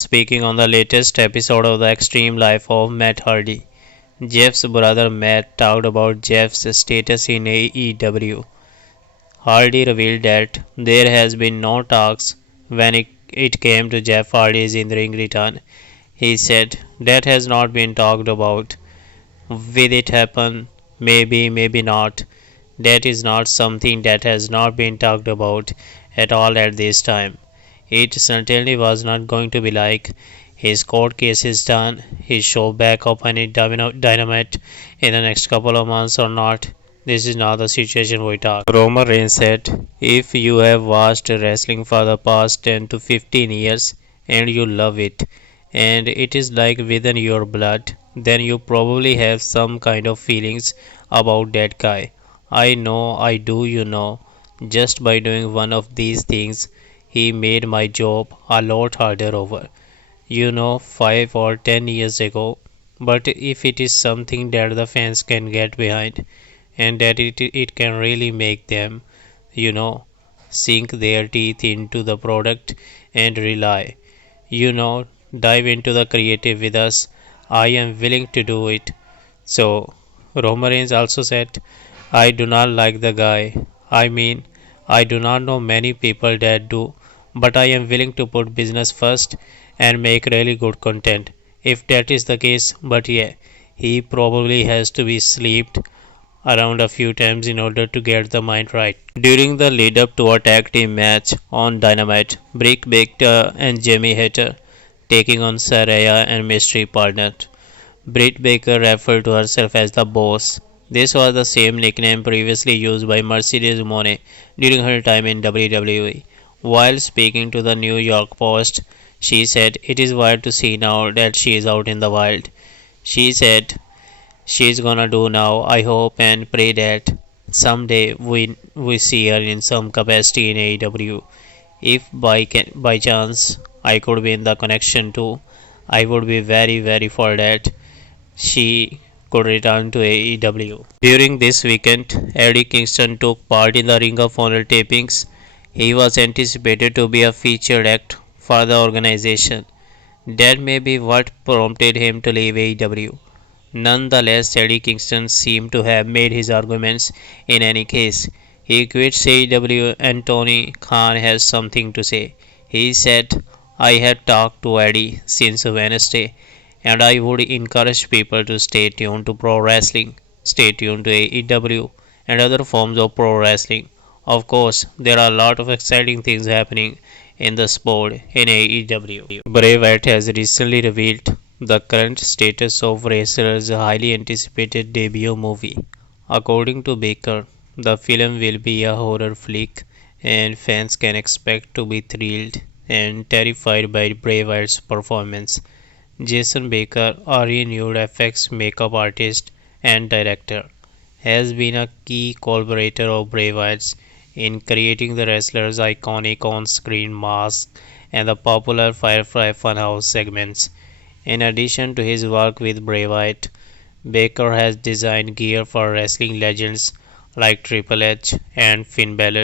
Speaking on the latest episode of the Extreme Life of Matt Hardy, Jeff's brother Matt talked about Jeff's status in AEW. Hardy revealed that there has been no talks when it came to Jeff Hardy's in-ring return. He said that has not been talked about. Will it happen? Maybe, maybe not. That is not something that has not been talked about at all at this time. It certainly was not going to be like his court case is done, his show back up on it dynamite in the next couple of months or not. This is not the situation we talk. Roman Reigns said, if you have watched wrestling for the past 10 to 15 years and you love it, and it is like within your blood, then you probably have some kind of feelings about that guy. I know I do, just by doing one of these things, he made my job a lot harder over, 5 or 10 years ago. But if it is something that the fans can get behind and that it can really make them, you know, sink their teeth into the product and rely, you know, dive into the creative with us, I am willing to do it. So, Roman Reigns also said, I do not like the guy. I mean, I do not know many people that do, but I am willing to put business first and make really good content. If that is the case, but yeah, he probably has to be slept around a few times in order to get the mind right. During the lead up to a tag team match on Dynamite, Brick Baker and Jamie Hater taking on Saraya and Mystery Partner. Britt Baker referred to herself as the boss. This was the same nickname previously used by Mercedes Mone during her time in WWE. While speaking to the New York Post, she said, it is wild to see now that she is out in the wild. She said, she's gonna do now. I hope and pray that someday we see her in some capacity in AEW. If by chance I could be in the connection too, I would be very for that. She could return to AEW. During this weekend, Eddie Kingston took part in the Ring of Honor tapings. He was anticipated to be a featured act for the organization. That may be what prompted him to leave AEW. Nonetheless, Eddie Kingston seemed to have made his arguments in any case. He quits AEW and Tony Khan has something to say. He said, I had talked to Eddie since Wednesday and I would encourage people to stay tuned to pro wrestling, stay tuned to AEW and other forms of pro wrestling. Of course, there are a lot of exciting things happening in the sport in AEW. Bray Wyatt has recently revealed the current status of wrestler's highly anticipated debut movie. According to Baker, the film will be a horror flick and fans can expect to be thrilled and terrified by Bray Wyatt's performance. Jason Baker, a renewed FX makeup artist and director, has been a key collaborator of Bray Wyatt's in creating the wrestler's iconic on-screen mask and the popular Firefly Funhouse segments. In addition to his work with Bray Wyatt, Baker has designed gear for wrestling legends like Triple H and Finn Balor.